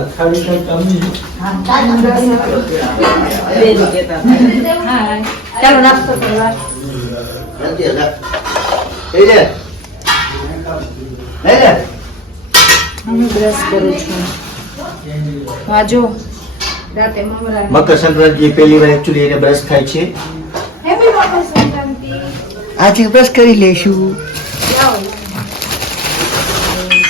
અથાડી કઈ કમી ચાલો નાસ્તો કરવા હું બ્રશ કરું છું. વાજો રાતે મમરા મકર સંક્રાંતિ પહેલી વાર એકચ્યુઅલી એને બ્રશ થાય છે. હેપી મકર સંક્રાંતિ. આજે બ્રશ કરી લેશું.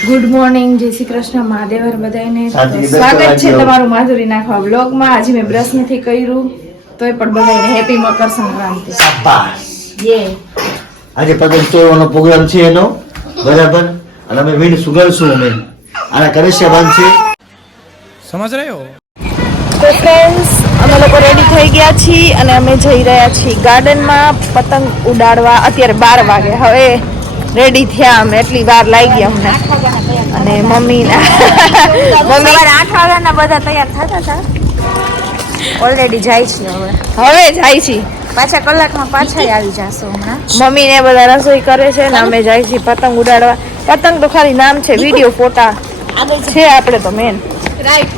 ગુડ મોર્નિંગ, જય શ્રી કૃષ્ણ, મહાદેવર બધાને સાચી સ્વાગત છે દર્શન તમારું માધુરી નાખવા બ્લોગમાં. આજે મેં બ્રશ નથી કર્યું તોય પણ બધાને હેપી મકર સંક્રાંતિ. શાબાશ. યે આજે પતંગ તોડવાનો પ્રોગ્રામ છે એનો, બરાબર. અને અમે વીણ સુગલશું. અમે આના કરેશિયા બાંધશે. સમજ રહે હો? તો ફ્રેન્ડ્સ, અમે લોકો રેડી થઈ ગયા છીએ અને અમે જઈ રહ્યા છીએ ગાર્ડનમાં પતંગ ઉડાડવા. અત્યારે 12 વાગે. હવે રેડી થયા અમે, એટલી વાર લાગી અમને. અને મમ્મી 8 વાગ્યાના બધા તૈયાર થતા હતા. ઓલરેડી જાય છે. હવે જાય છે. પાછા કલાકમાં પાછા આવી જશો હમણાં. મમ્મી ને બધા રસોઈ કરે છે ને અમે જાય છીએ પતંગ ઉડાડવા. પતંગ તો ખાલી નામ છે, વિડીયો ફોટા છે આપણે તો મેન, રાઈટ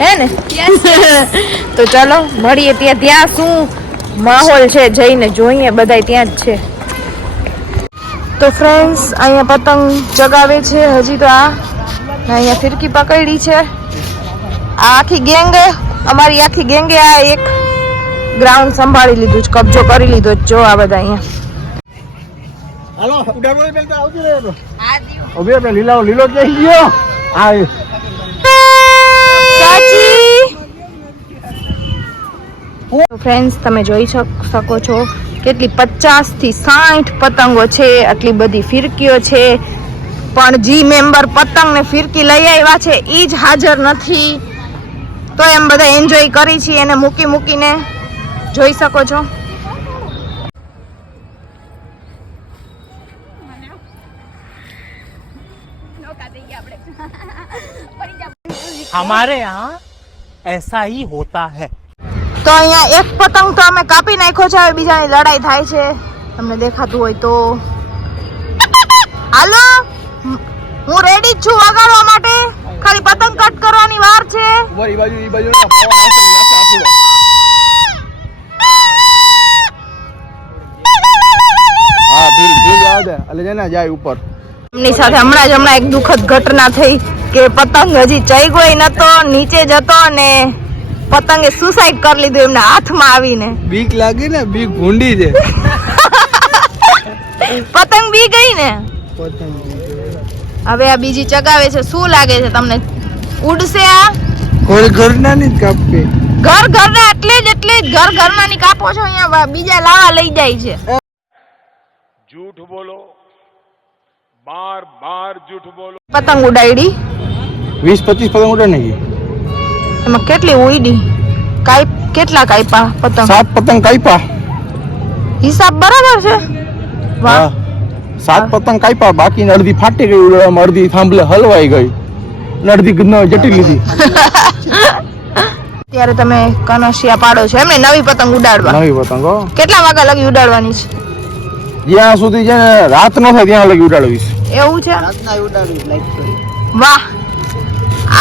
હે ને? તો ચલો મળીએ ત્યાં. ત્યાં શું માહોલ છે જઈને જોઈએ, બધાય ત્યાં જ છે. તો ફ્રેન્ડ્સ, અહીંયા પતંગ ચગાવે છે હજી તો. આ અહીંયા ફિરકી પકડી છે. આ આખી ગેંગ, અમારી આખી ગેંગે આ એક ગ્રાઉન્ડ સંભાળી લીધું છે, કબજો કરી લીધો. જો આ બધા અહીંયા હાલો ઉડાડો બેલતા આવજો રે. હા દીઓ. ઓબે બે લીલો જઈ ગયો. આ ચાચી. ફ્રેન્ડ્સ, તમે જોઈ શકો છો કેટલી 50 થી 60 પતંગો છે. આટલી બધી ફિરકીઓ છે, પણ જી મેમ્બર પતંગ ને ફિરકી લઈ આવ્યા છે ઈ જ હાજર નથી. તો એમ બધા એન્જોય કરી છે એને મૂકીને. જોઈ શકો છો. हमारे यहाँ ऐसा ही होता है. તો અહીંયા એક પતંગ તો અમે કાપી નાખ્યો છે. હવે બીજાની લડાઈ થાય છે, તમને દેખાતું હોય તો. હાલો, હું રેડી જ છું વગાડવા માટે. ખાલી પતંગ કટ કરવાની વાર છે. ઈ બાજુ ના પવન આવશે આપું. હા ભીલ આવે એટલે જેના જાય ઉપર. એમની સાથે હમણાં એક દુઃખદ ઘટના થઈ કે પતંગ હજી ચગ્યોય નતો, નીચે જતો ને પતંગે સુસાઇડ કરી લીધું એમના હાથમાં આવીને. બીક લાગે ને, બીક ભૂંડી છે. પતંગ બી ગઈ ને. હવે આ બીજી ચગાવે છે. શું લાગે છે તમને, ઉડશે આ? ઘરના ની કાપે. ઘરના એટલે જ ઘરના ની કાપો છો. અહીંયા બીજા લાવા લઈ જાય છે. झूठ बोलो, बार बार झूठ बोलो. પતંગ ઉડાડી 20-25 પતંગ ઉડે નાખી. એમાં કેટલી ઉડી? કેટલા કાપ્યા પતંગ? 7 પતંગ કાપ્યા. હિસાબ બરાબર છે? વાહ. 7 પતંગ કાપ્યા. બાકી અડધી ફાટી ગઈ ઉડવામાં, અડધી થાંભલે હલવાઈ ગઈ અને અડધી જટી લીધી. ત્યારે તમે કનસિયા પાડો છો એમને? નવી પતંગ ઉડાડવા? નવી પતંગ કેટલા વાગ્યા લગી ઉડાડવાની છે? જ્યાં સુધી છે ને રાત ન થાય ત્યાં લગી ઉડાડવીશ. એવું છે? વાહ.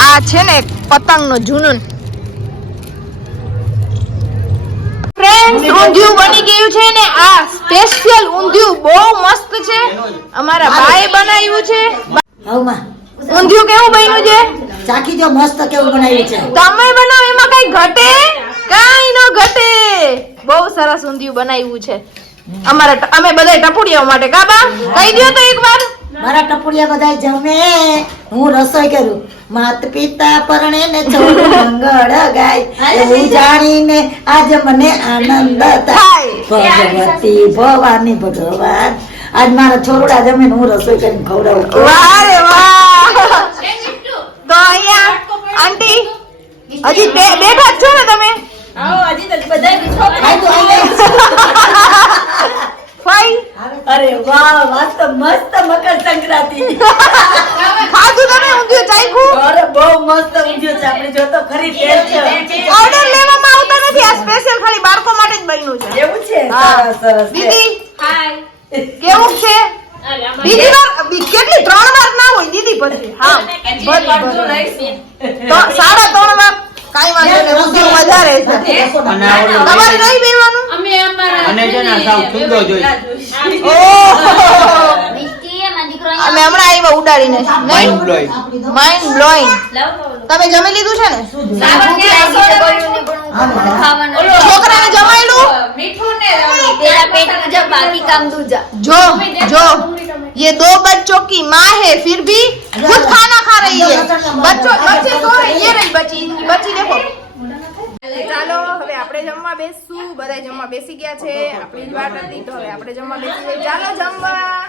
આ છે ને પતંગ નો જુનૂન. ફ્રેન્ડ્સ, ઊંધિયું બની ગયું છે ને. આ સ્પેશિયલ ઊંધિયું બહુ મસ્ત છે. અમારા બાએ બનાવ્યું છે. ઊંધિયું કેવું બન્યું છે? ચાખી જો મસ્ત કેવું બનાવ્યું છે. તમે બનાવો એમાં કઈ ઘટે? કઈ ન ઘટે. બહુ સરસ ઊંધિયું બનાવ્યું છે. અમે બધા ટપુડિયા માટે કાબા કહી દો તો એકવાર. મારા ટપુડિયા બધા જમે, હું રસોઈ કરું. માત પિતા પરણે ને ચૌદ મંગળ ગાય, એવું જાણીને આજ મને આનંદ થાય. ભગવતી ભવાની ભગવાન, આજ મારા છોકરા જમે ને હું રસોઈ કરીને ખવડાવું. વાહ રે વાહ. તો અહીંયા આંટી હજી બેઠા જ છો ને તમે? ફાઈ. અરે વાહ, મસ્ત મસ્ત મકર સંક્રાંતિ. ખાધું તમે ઊંધિયું ચાખ્યું? અરે બહુ મસ્ત ઊંધિયું છે. આપણે જો તો ખરી ટેસ્ટ છે. ઓર્ડર લેવામાં આવતા નથી. આ સ્પેશિયલ ખાલી બાળકો માટે જ બન્યું છે. એવું છે? હા. સરસ સરસ છે. દીદી હાય. કેવું છે? બીજી વાર કેટલી 3 વાર ના હોય દીદી પછી હા તો 3.5 વાર કાઈ વાંધો નહીં ઊંધિયું વધારે છે તમારે નહીં બેવાનું અને છે ને સાવ સુંદર જોઈ અમે હમણાં આવ્યા ઉડાડીને માઇન્ડ બ્લોઈંગ માઇન્ડ બ્લોઈંગ તમે જમી લીધું છે ને છોકરાને જમાયલું जो जो ये 2 बच्चों की माँ है फिर भी खुद खाना खा रही है बच्चों बच्चे सो रहे ये रही बच्ची बच्ची देखो ચાલો હવે આપણે જમવા બેસશું બધાય જમવા બેસી ગયા છે આપણી જ વાત હતી તો હવે આપણે જમવા બેસી ગઈ ચાલો જમવા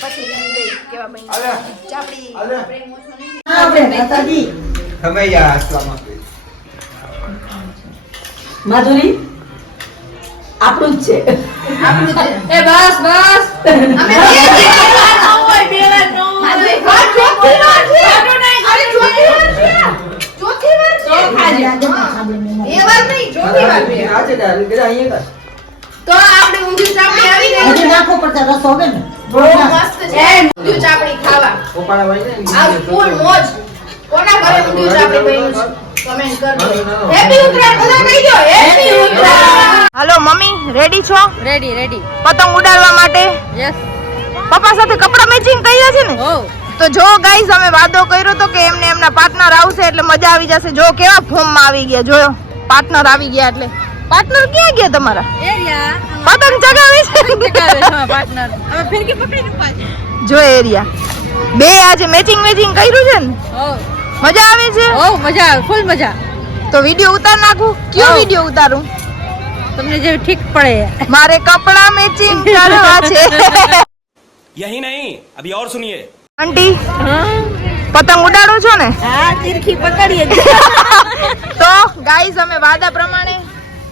પછી બીજું દઈ કેવા બની ચાપડી આપણે માતાજી તમે યાર આસલામાં માધુરી આપણું જ છે આપણું છે એ બસ બસ અમે બે વાર ન હોય બે વાર ન હોય ચોથી વાર છે અરે ચોથી વાર છે ચોથી વાર છે ખાજે બે વાર નહીં ચોથી વાર છે આજે ડાલ કે અહીંયા તો આપણે ઊંધિયું ચાપડી આવી ગઈ હજી નાખો પડતા રસ હોવે ને બહુ મસ્ત છે ઊંધિયું ચાપડી ખાવા પોપાળા હોય ને આ ફૂલ મોજ કોના ઘરે ઊંધિયું ચાપડી બન્યું છે કમેન્ટ કરજો હેપી ઉત્તરાયણ બધા કહી દો હેપી ઉત્તરાયણ હાલો મમ્મી રેડી છો રેડી રેડી પતંગ ઉડાડવા માટે યસ પપ્પા સાથે કપડા મેચિંગ કર્યા છે ને ઓ તો જો ગાઈઝ અમે વાદો કર્યો તો કે એમને એમના પાર્ટનર આવશે એટલે મજા આવી જશે જો કેવા ફોર્મ માં આવી ગયા જોયો પાર્ટનર આવી ગયા એટલે પાર્ટનર ક્યાં ગયા તમારા એરિયા પતંગ ચગાવી છે ચગાવે હા પાર્ટનર હવે ફિરકી પકડીને પાછે જો એરિયા બે આજે મેચિંગ મેચિંગ કર્યું છે ને ઓ મજા આવે છે ઓ મજા આવે ફૂલ મજા તો વિડિયો ઉતાર નાખું કયો વિડિયો ઉતારું તમને જે ઠીક પડે મારે કપડા મેચિંગ કરવા છે यही नहीं अभी और सुनिए આંટી પતંગ ઉડાડો છો ને હા ફિરકી પકડીએ તો ગાઈઝ અમે વાદા પ્રમાણે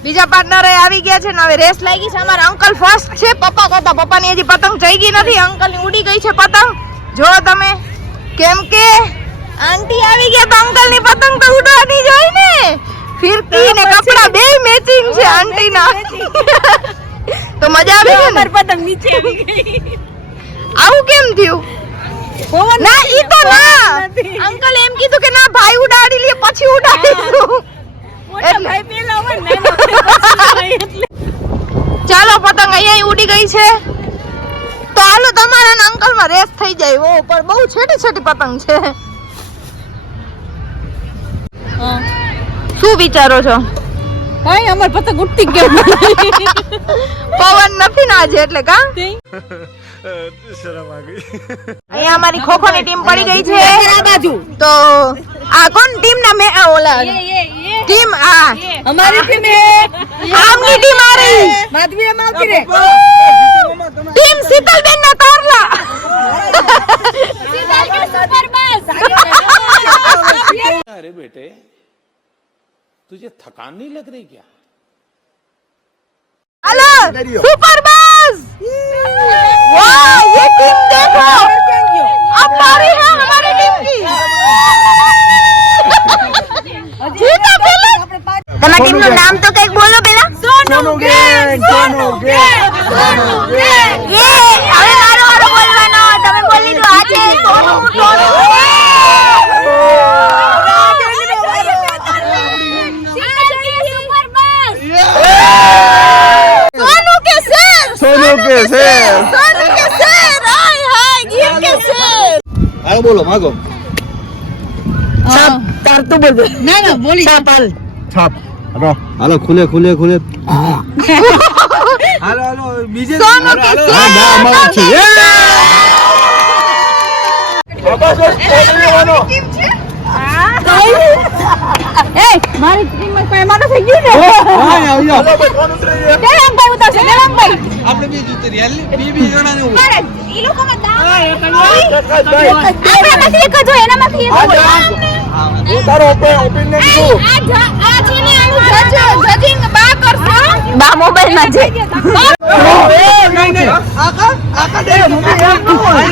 બીજા પાર્ટનર આવી ગયા છે ને હવે રેસ લાગી છે અમારા અંકલ ફર્સ્ટ છે પપ્પા કરતા પપ્પાની હજી પતંગ ચઈ ગઈ નથી અંકલ ની ઉડી ગઈ છે પતંગ જો તમે કેમ કે આંટી આવી ગયા તો અંકલ ની પતંગ તો ઉડવાની જ હોય ને ફિરકી ને કપડા બે મેચિંગ છે આંટી ના તો મજા આવી છે ને પતંગ નીચે આવી ગઈ આવું કેમ થયું ના ઈ તો ના અંકલ એમ કીધું કે ના ભાઈ ઉડાડી લે પછી ઉડાડીશું ભાઈ પેલા હોય ને ચાલો પતંગ અહીંયા ઉડી ગઈ છે તો હાલો તમારા અને અંકલ માં રેસ થઈ જાય ઓ પણ બહુ છેટી છેટી પતંગ છે શું વિચારો છો કઈ અમાર પતંગ ઉડતી કેમ પવન નથી ને આજે એટલે કા અહીંયા અમારી ખોખો ની ટીમ પડી ગઈ છે આ બાજુ તો આ કોણ ટીમ ના મે ઓલા ટીમ આ અમારી ટીમ આમની ટીમ આ રહી માધવી માં આવતી રે ટીમ શીતલબેન ના તારલા अरे बेटे तुझे थकान नहीं लग रही क्या हेलो सुपर बस वाह ये टीम देखो अब बारी है हमारी टीम की जीता पेला તમારી ટીમ નું નામ તો કઈક બોલો પેલા સોનુ ગેંગ સોનુ ગેંગ સોનુ ગેંગ યે હવે મારો વારો બોલવાનો તમે બોલી દો આજે સોનુ સોનુ સોનુ કે છે સોનુ કે શેર હાય હાય ગીર કે શેર હાલો બોલો માગો તાર તું બોલ ના ના બોલી છાપ હાલો ખુલે ખુલે ખુલે હાલો હાલો બીજે સોનુ કે શેર એ મારી ટીમ માં પેમાનો થઈ ગયું ને દેવાંગભાઈ ઉતારશે દેવાંગભાઈ આપણે બી ઉતરી હાલ બી જણા ને ઈ લોકો માં આપણામાંથી એક જ હોય એનામાંથી એક હોય તારો ઓપિનિયન શું આ છે ને આનું જજિંગ બા કરશો બા મોબાઈલ માં છે નહીં નહીં આકા દે મમ્મી એમ ન હોય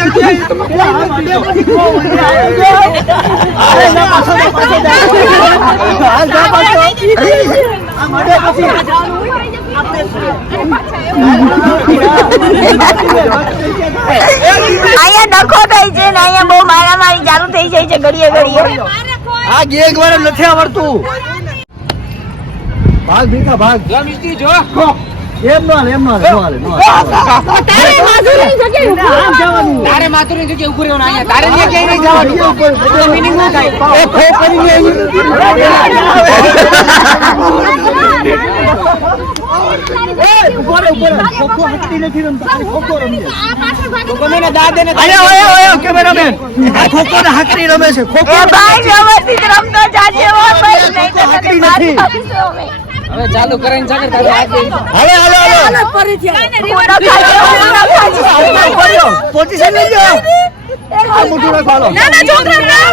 અહીંયા ડખો થઈ છે ને અહીંયા બહુ મારામારી ચાલુ થઈ જાય છે ઘડીએ ઘડીએ. આ ગેગ વાળા નથી આવડતું. ભાગ ભીખા ભાગ. એમ નો હાલે, એમ નો હાલે, નો હાલે, નો હાલે. તારે માથુરની જગ્યાએ ઉભું રહેવાનું અહીંયા. તારે ત્યાં ક્યાંય નહીં જવાનું. એટલે meaning ન થાય. એ ખો કરીને ખોખો હટતી નથી રમતા, ખાલી ખોખો રમીએ. ગમે દાદા ને આયો આયો આયો કેમેરામેન. આ ખોખો ને હાકડી રમે છે. ખોખો એ ભાઈ વ્યવસ્થિત રમતો જાજે હો ભાઈ, નહીં તો તને હાકડી મારી નથી. આપીશું અમે. હવે ચાલુ કરીને સાગર તારે આજે હાલો હાલો હાલો. ખૂણા ખાજો, ખૂણા ખાજો. પોઝિશન લઈ જાઓ. આ મોટું રાખો હાલો. ના ના છોકરા ના.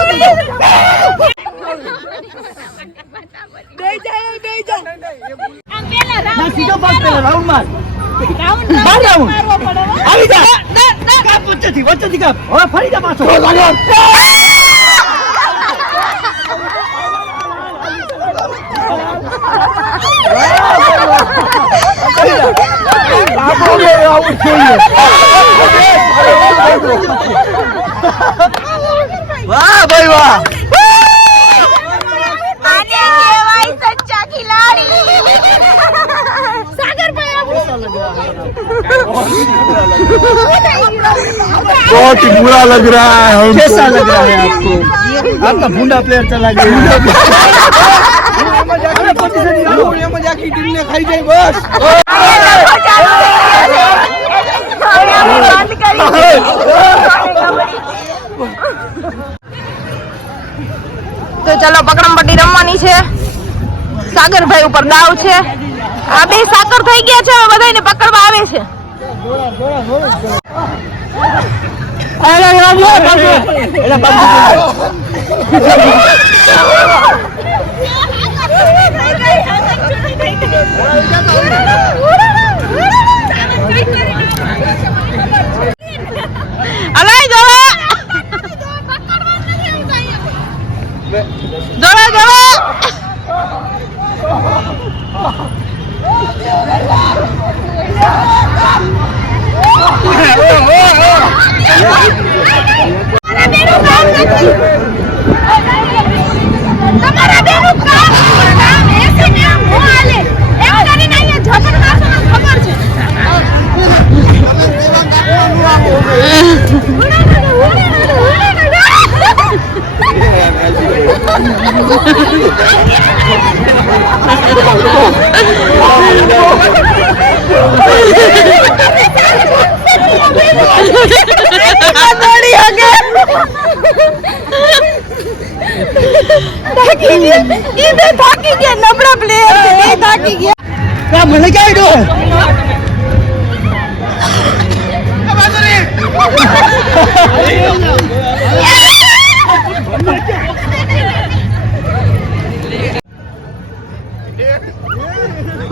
ના સીધો પાસ કરો રાઉન્ડ માર. બાર રાઉન્ડ. આવી જા. કાપ વચ્ચેથી કાપ. હવે ફરી જા પાછો. વાહ ભાઈ વાહ. આને કહેવાય સચ્ચા ખિલાડી. સાગર ભાઈ बहुत ही बुरा लग रहा है. कैसा लग रहा है आपको? आपका भूंडा प्लेयर चला गया. टीम ने खाई जाए बस. બંધ કરી. તો ચલો પકડમ પટ્ટી રમવાની છે. સાગરભાઈ ઉપર દાવ છે. આ બે સાકર થઈ ગયા છે, હવે બધાને પકડવા આવે છે. અલાઈ જવા જવા જવા. તમારા બેનું કામ એસે ને આમ હો હાલે એમ કરીને અહીંયા ઝપટ મારસો ને ખબર છે. થાકી ગયા નબળા પ્લેયર છે, થાકી ગયા. મને ક્યાં દો.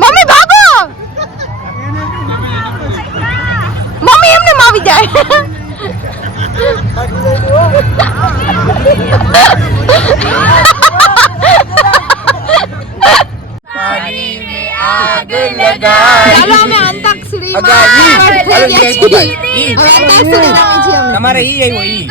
મમ્મી ભાગો. મમ્મી એમને આવી જાય. ચાલો અમે અંતાક્ષરીમાં થઈ ગયા છીએ. અંતાક્ષરી રમી છીએ અમે. તમારે ઈ આવ્યો ઈ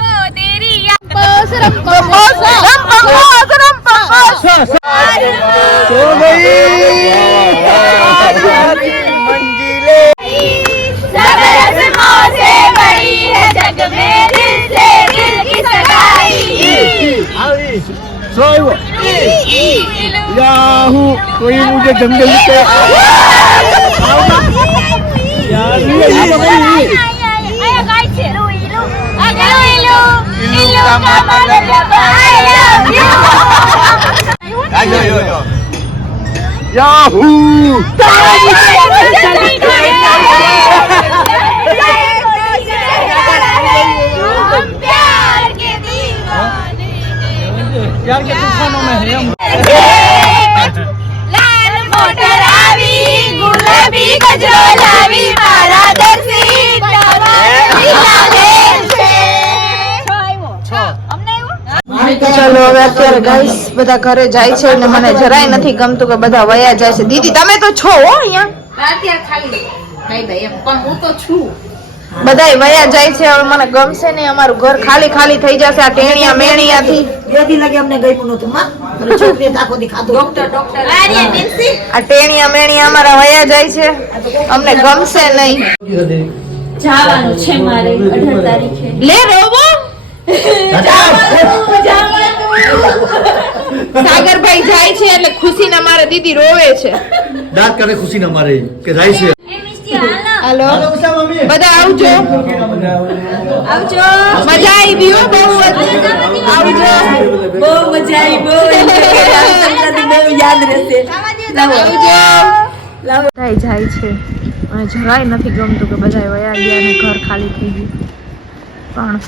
तो गई याहू कोई मुझे जंगल से याहू प्यार के तूफानों में है हम लाल मोटर आवी गुलाबी गजरो लावी मारा दर्शी ચલો હવે અત્યારે ગાઈસ બધા ઘરે જાય છે અને મને જરાય નથી ગમતું કે બધા વયા જાય છે. દીદી તમે તો છો હો અહીંયા. અત્યારે ખાલી ભાઈ ભાઈ એમ પણ હું તો છું બધાય વયા જાય છે હવે મને ગમશે નહીં અમારું ઘર ખાલી ખાલી થઈ જશે આ ટેણિયા મેણિયાથી બે દી લાગે અમને ગઈ નતું માં મારી છોકરીએ આખો દી ખાધું ડોક્ટર આર્યા નેન્સી આ ટેણિયા મેણિયા અમારા વયા જાય છે અમને ગમશે નહીં જવાનું છે મારે 18 તારીખે લે રોબો સાગરભાઈ જાય છે એટલે ખુશીના મારે દીદી રોવે છે દાંત કાઢે ખુશી ના મારે કે જાય છે હાલો બધા આવજો આવજો મજા આવી ગઈ હો બહુ જ આવજો બહુ મજા આવી બહુ બહુ યાદ રહેશે આવજો બધાય જાય છે અને જરાય નથી ગમતું કે બધાય વયા ગયા અને ઘર ખાલી થઈ ગયું પણ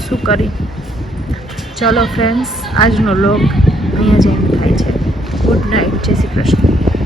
શું કરી ચલો ફ્રેન્ડ્સ આજનો લોગ અહીંયા જ એન્ડ થાય છે ગુડ નાઇટ જય શ્રી કૃષ્ણ